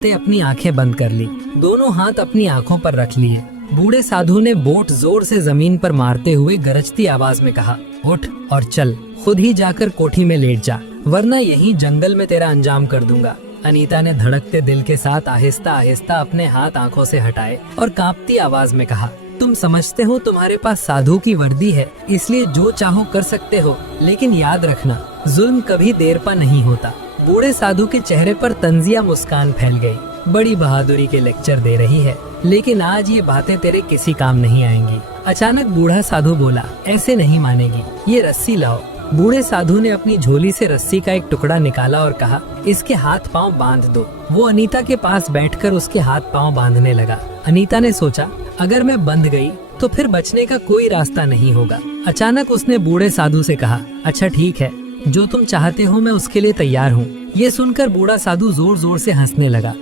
अपनी आंखें बंद कर ली। दोनों हाथ अपनी आंखों पर रख लिए। बूढ़े साधु ने बोट जोर से जमीन पर मारते हुए गरजती आवाज में कहा, उठ और चल, खुद ही जाकर कोठी में लेट जा, वरना यहीं जंगल में तेरा अंजाम कर दूंगा। अनीता ने धड़कते दिल के साथ आहिस्ता आहिस्ता अपने हाथ आंखों से हटाए और कांपती आवाज में कहा, तुम समझते हो तुम्हारे पास साधु की वर्दी है, इसलिए जो चाहो कर सकते हो, लेकिन याद रखना जुल्म कभी देर पा नहीं होता। बूढ़े साधु के चेहरे पर तंजिया मुस्कान फैल गई। बड़ी बहादुरी के लेक्चर दे रही है, लेकिन आज ये बातें तेरे किसी काम नहीं आएंगी। अचानक बूढ़ा साधु बोला, ऐसे नहीं मानेगी, ये रस्सी लाओ। बूढ़े साधु ने अपनी झोली से रस्सी का एक टुकड़ा निकाला और कहा, इसके हाथ पांव बांध दो। वो अनीता के पास बैठकर उसके हाथ पांव बांधने लगा। अनीता ने सोचा, अगर मैं बंध गई तो फिर बचने का कोई रास्ता नहीं होगा। अचानक उसने बूढ़े साधु से कहा, अच्छा ठीक है, जो तुम चाहते हो मैं उसके लिए तैयार हूँ। ये सुनकर बूढ़ा साधु जोर जोर से हंसने लगा।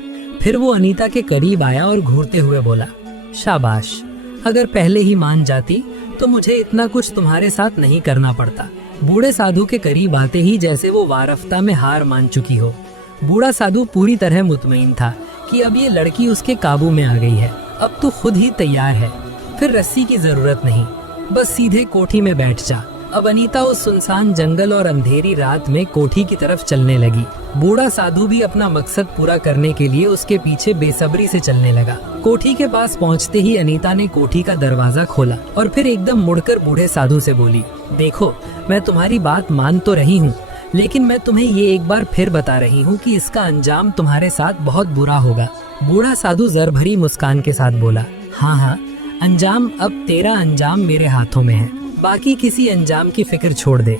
फिर वो अनीता के करीब आया और घूरते हुए बोला, शाबाश, अगर पहले ही मान जाती तो मुझे इतना कुछ तुम्हारे साथ नहीं करना पड़ता। बूढ़े साधु के करीब आते ही जैसे वो वारफ्ता में हार मान चुकी हो। बूढ़ा साधु पूरी तरह मुतमईन था कि अब ये लड़की उसके काबू में आ गई है। अब तो खुद ही तैयार है, फिर रस्सी की जरूरत नहीं, बस सीधे कोठी में बैठ जा। अब अनीता उस सुनसान जंगल और अंधेरी रात में कोठी की तरफ चलने लगी। बूढ़ा साधु भी अपना मकसद पूरा करने के लिए उसके पीछे बेसब्री से चलने लगा। कोठी के पास पहुंचते ही अनीता ने कोठी का दरवाजा खोला और फिर एकदम मुड़कर बूढ़े साधु से बोली, देखो, मैं तुम्हारी बात मान तो रही हूँ, लेकिन मैं तुम्हें ये एक बार फिर बता रही हूँ कि इसका अंजाम तुम्हारे साथ बहुत बुरा होगा। बूढ़ा साधु जर भरी मुस्कान के साथ बोला, हाँ हाँ, अंजाम, अब तेरा अंजाम मेरे हाथों में है, बाकी किसी अंजाम की फिक्र छोड़ दे।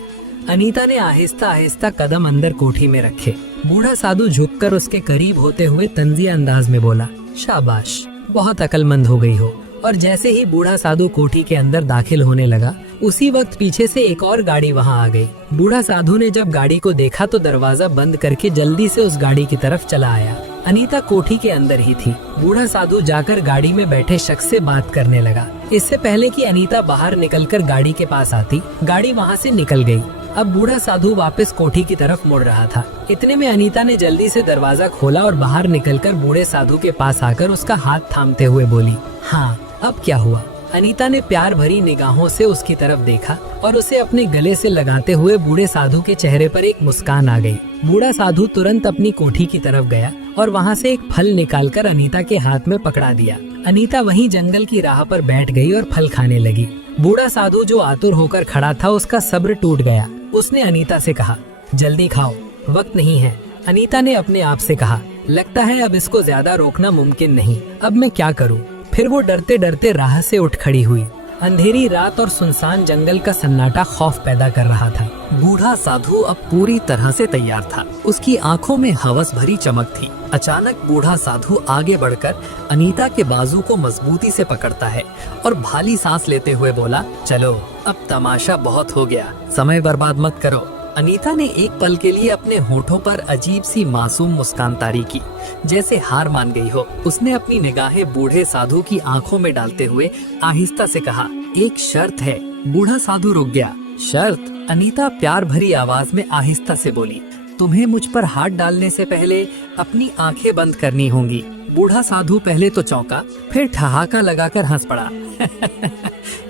अनीता ने आहिस्ता आहिस्ता कदम अंदर कोठी में रखे। बूढ़ा साधु झुककर उसके करीब होते हुए तंजिया अंदाज में बोला, शाबाश, बहुत अक्लमंद हो गई हो। और जैसे ही बूढ़ा साधु कोठी के अंदर दाखिल होने लगा, उसी वक्त पीछे से एक और गाड़ी वहां आ गई। बूढ़ा साधु ने जब गाड़ी को देखा तो दरवाजा बंद करके जल्दी से उस गाड़ी की तरफ चला आया। अनीता कोठी के अंदर ही थी। बूढ़ा साधु जाकर गाड़ी में बैठे शख्स से बात करने लगा। इससे पहले कि अनीता बाहर निकलकर गाड़ी के पास आती, गाड़ी वहां से निकल गई। अब बूढ़ा साधु वापस कोठी की तरफ मुड़ रहा था। इतने में अनीता ने जल्दी से दरवाजा खोला और बाहर निकलकर बूढ़े साधु के पास आकर उसका हाथ थामते हुए बोली, हाँ, अब क्या हुआ? अनीता ने प्यार भरी निगाहों से उसकी तरफ देखा और उसे अपने गले से लगाते हुए बूढ़े साधु के चेहरे पर एक मुस्कान आ गई। बूढ़ा साधु तुरंत अपनी कोठी की तरफ गया और वहां से एक फल निकालकर अनीता के हाथ में पकड़ा दिया। अनीता वहीं जंगल की राह पर बैठ गई और फल खाने लगी। बूढ़ा साधु जो आतुर होकर खड़ा था, उसका सब्र टूट गया। उसने अनीता से कहा, जल्दी खाओ, वक्त नहीं है। अनीता ने अपने आप से कहा, लगता है अब इसको ज्यादा रोकना मुमकिन नहीं, अब मैं क्या करूं? फिर वो डरते डरते राह से उठ खड़ी हुई। अंधेरी रात और सुनसान जंगल का सन्नाटा खौफ पैदा कर रहा था। बूढ़ा साधु अब पूरी तरह से तैयार था। उसकी आंखों में हवस भरी चमक थी। अचानक बूढ़ा साधु आगे बढ़कर अनीता के बाजू को मजबूती से पकड़ता है और भारी सांस लेते हुए बोला, चलो, अब तमाशा बहुत हो गया, समय बर्बाद मत करो। अनीता ने एक पल के लिए अपने होठों पर अजीब सी मासूम मुस्कान तारी की, जैसे हार मान गई हो। उसने अपनी निगाहें बूढ़े साधु की आंखों में डालते हुए आहिस्ता से कहा, एक शर्त है। बूढ़ा साधु रुक गया। शर्त? अनीता प्यार भरी आवाज में आहिस्ता से बोली, तुम्हें मुझ पर हाथ डालने से पहले अपनी आंखें बंद करनी होंगी। बूढ़ा साधु पहले तो चौंका, फिर ठहाका लगाकर हंस पड़ा।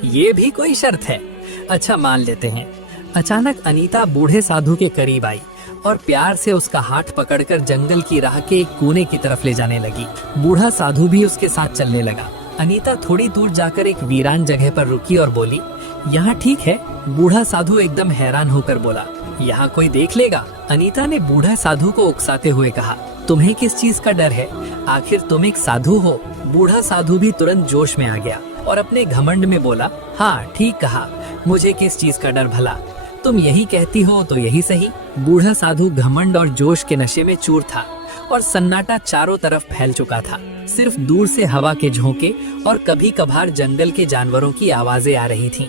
ये भी कोई शर्त है? अच्छा, मान लेते हैं। अचानक अनीता बूढ़े साधु के करीब आई और प्यार से उसका हाथ पकड़कर जंगल की राह के एक कोने की तरफ ले जाने लगी। बूढ़ा साधु भी उसके साथ चलने लगा। अनीता थोड़ी दूर जाकर एक वीरान जगह पर रुकी और बोली, यहाँ ठीक है? बूढ़ा साधु एकदम हैरान होकर बोला, यहाँ कोई देख लेगा? अनीता ने बूढ़ा साधु को उकसाते हुए कहा, तुम्हें किस चीज का डर है? आखिर तुम एक साधु हो। बूढ़ा साधु भी तुरंत जोश में आ गया और अपने घमंड में बोला, हाँ ठीक कहा, मुझे किस चीज का डर भला? तुम यही कहती हो तो यही सही। बूढ़ा साधु घमंड और जोश के नशे में चूर था और सन्नाटा चारों तरफ फैल चुका था। सिर्फ दूर से हवा के झोंके और कभी कभार जंगल के जानवरों की आवाजें आ रही थीं।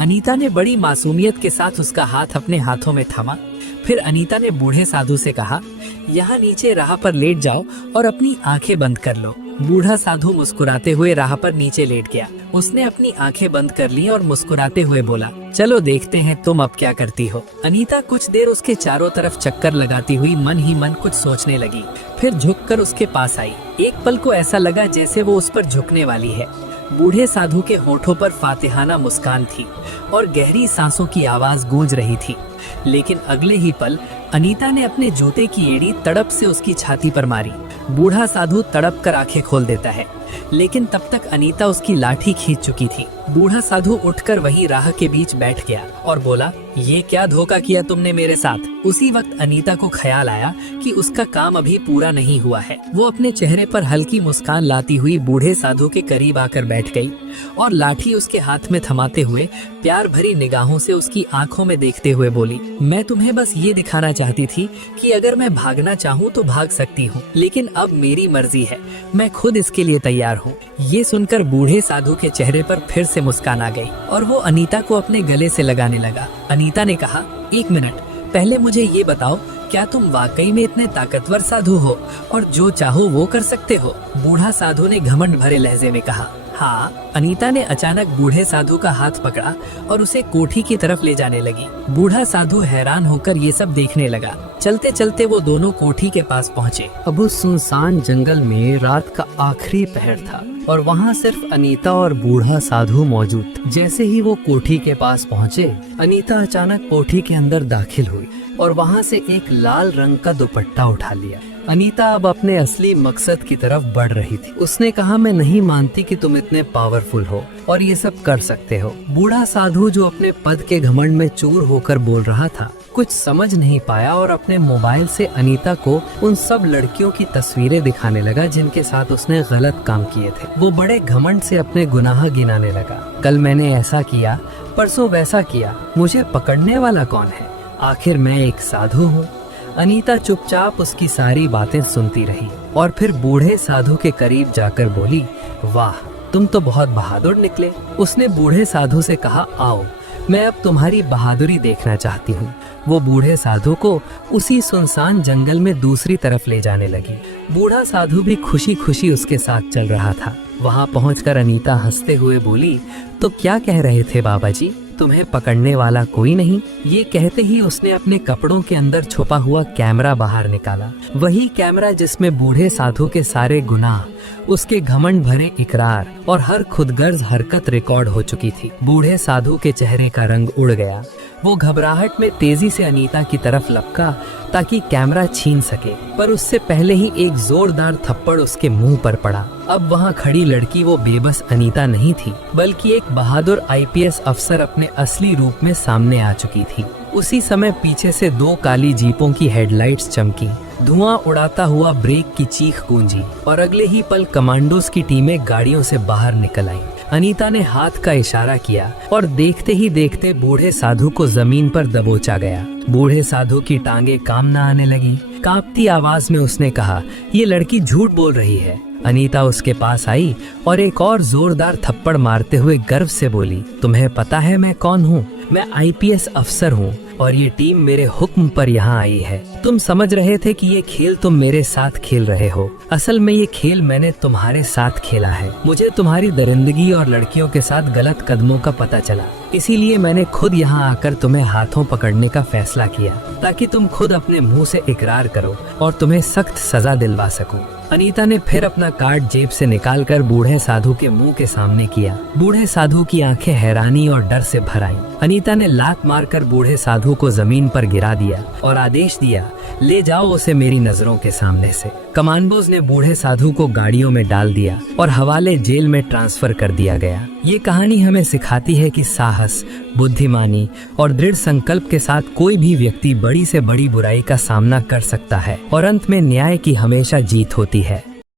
अनीता ने बड़ी मासूमियत के साथ उसका हाथ अपने हाथों में थामा। फिर अनीता ने बूढ़े साधु से कहा, यहाँ नीचे राह पर लेट जाओ और अपनी आंखें बंद कर लो। बूढ़ा साधु मुस्कुराते हुए राह पर नीचे लेट गया। उसने अपनी आंखें बंद कर ली और मुस्कुराते हुए बोला, चलो देखते हैं तुम अब क्या करती हो। अनीता कुछ देर उसके चारों तरफ चक्कर लगाती हुई मन ही मन कुछ सोचने लगी। फिर झुककर उसके पास आई। एक पल को ऐसा लगा जैसे वो उस पर झुकने वाली है। बूढ़े साधु के होठों पर फातिहाना मुस्कान थी और गहरी सांसों की आवाज गूंज रही थी। लेकिन अगले ही पल अनीता ने अपने जूते की एड़ी तड़प से उसकी छाती पर मारी। बूढ़ा साधु तड़प कर आंखें खोल देता है, लेकिन तब तक अनीता उसकी लाठी खींच चुकी थी। बूढ़ा साधु उठकर वही राह के बीच बैठ गया और बोला, ये क्या धोखा किया तुमने मेरे साथ। उसी वक्त अनीता को ख्याल आया कि उसका काम अभी पूरा नहीं हुआ है। वो अपने चेहरे पर हल्की मुस्कान लाती हुई बूढ़े साधु के करीब आकर बैठ गई और लाठी उसके हाथ में थमाते हुए प्यार भरी निगाहों से उसकी आंखों में देखते हुए बोली, मैं तुम्हें बस ये दिखाना चाहती थी कि अगर मैं भागना चाहूँ तो भाग सकती हूँ, लेकिन अब मेरी मर्जी है, मैं खुद इसके लिए तैयार हूँ। ये सुनकर बूढ़े साधु के चेहरे पर फिर से मुस्कान आ गई और वो अनीता को अपने गले से लगाने लगा। अनीता ने कहा, एक मिनट, पहले मुझे ये बताओ, क्या तुम वाकई में इतने ताकतवर साधु हो और जो चाहो वो कर सकते हो? बूढ़ा साधु ने घमंड भरे लहजे में कहा। हाँ। अनीता ने अचानक बूढ़े साधु का हाथ पकड़ा और उसे कोठी की तरफ ले जाने लगी। बूढ़ा साधु हैरान होकर ये सब देखने लगा। चलते चलते वो दोनों कोठी के पास पहुँचे। अब उस सुनसान जंगल में रात का आखिरी पहर था और वहाँ सिर्फ अनीता और बूढ़ा साधु मौजूद थे। जैसे ही वो कोठी के पास पहुँचे, अनीता अचानक कोठी के अंदर दाखिल हुई और वहाँ से एक लाल रंग का दुपट्टा उठा लिया। अनीता अब अपने असली मकसद की तरफ बढ़ रही थी। उसने कहा, मैं नहीं मानती कि तुम इतने पावरफुल हो और ये सब कर सकते हो। बूढ़ा साधु जो अपने पद के घमंड में चूर होकर बोल रहा था, कुछ समझ नहीं पाया और अपने मोबाइल से अनीता को उन सब लड़कियों की तस्वीरें दिखाने लगा जिनके साथ उसने गलत काम किए थे। वो बड़े घमंड से अपने गुनाह गिनाने लगा। कल मैंने ऐसा किया, परसों वैसा किया, मुझे पकड़ने वाला कौन है? आखिर मैं एक साधु हूँ। अनीता चुपचाप उसकी सारी बातें सुनती रही और फिर बूढ़े साधु के करीब जाकर बोली, वाह, तुम तो बहुत बहादुर निकले। उसने बूढ़े साधु से कहा, आओ, मैं अब तुम्हारी बहादुरी देखना चाहती हूँ। वो बूढ़े साधु को उसी सुनसान जंगल में दूसरी तरफ ले जाने लगी। बूढ़ा साधु भी खुशी खुशी उसके साथ चल रहा था। वहाँ पहुंचकर अनीता हंसते हुए बोली, तो क्या कह रहे थे बाबा जी, तुम्हें पकड़ने वाला कोई नहीं? ये कहते ही उसने अपने कपड़ों के अंदर छुपा हुआ कैमरा बाहर निकाला। वही कैमरा जिसमें बूढ़े साधु के सारे गुनाह, उसके घमंड भरे इकरार और हर खुदगर्ज हरकत रिकॉर्ड हो चुकी थी। बूढ़े साधु के चेहरे का रंग उड़ गया। वो घबराहट में तेजी से अनीता की तरफ लपका ताकि कैमरा छीन सके, पर उससे पहले ही एक जोरदार थप्पड़ उसके मुंह पर पड़ा। अब वहाँ खड़ी लड़की वो बेबस अनीता नहीं थी, बल्कि एक बहादुर आईपीएस अफसर अपने असली रूप में सामने आ चुकी थी। उसी समय पीछे से दो काली जीपों की हेडलाइट्स चमकी, धुआं उड़ाता हुआ ब्रेक की चीख गूंजी और अगले ही पल कमांडोज की टीमें गाड़ियों से बाहर निकल आईं। अनीता ने हाथ का इशारा किया और देखते ही देखते बूढ़े साधु को जमीन पर दबोचा गया। बूढ़े साधु की टांगे काम न आने लगी। कांपती आवाज में उसने कहा, ये लड़की झूठ बोल रही है। अनीता उसके पास आई और एक और जोरदार थप्पड़ मारते हुए गर्व से बोली, तुम्हें पता है मैं कौन हूँ? मैं आईपीएस अफसर हूँ और ये टीम मेरे हुक्म पर यहाँ आई है। तुम समझ रहे थे कि ये खेल तुम मेरे साथ खेल रहे हो, असल में ये खेल मैंने तुम्हारे साथ खेला है। मुझे तुम्हारी दरिंदगी और लड़कियों के साथ गलत कदमों का पता चला, इसीलिए मैंने खुद यहाँ आकर तुम्हें हाथों पकड़ने का फैसला किया ताकि तुम खुद अपने मुंह से इकरार करो और तुम्हें सख्त सजा दिलवा सकूं। अनीता ने फिर अपना कार्ड जेब से निकालकर बूढ़े साधु के मुंह के सामने किया। बूढ़े साधु की आंखें हैरानी और डर से भर आईं। अनीता ने लात मारकर बूढ़े साधु को जमीन पर गिरा दिया और आदेश दिया, ले जाओ उसे मेरी नजरों के सामने से। कमांडोज ने बूढ़े साधु को गाड़ियों में डाल दिया और हवाले जेल में ट्रांसफर कर दिया गया। ये कहानी हमें सिखाती है कि साहस, बुद्धिमानी और दृढ़ संकल्प के साथ कोई भी व्यक्ति बड़ी से बड़ी बुराई का सामना कर सकता है और अंत में न्याय की हमेशा जीत होती है।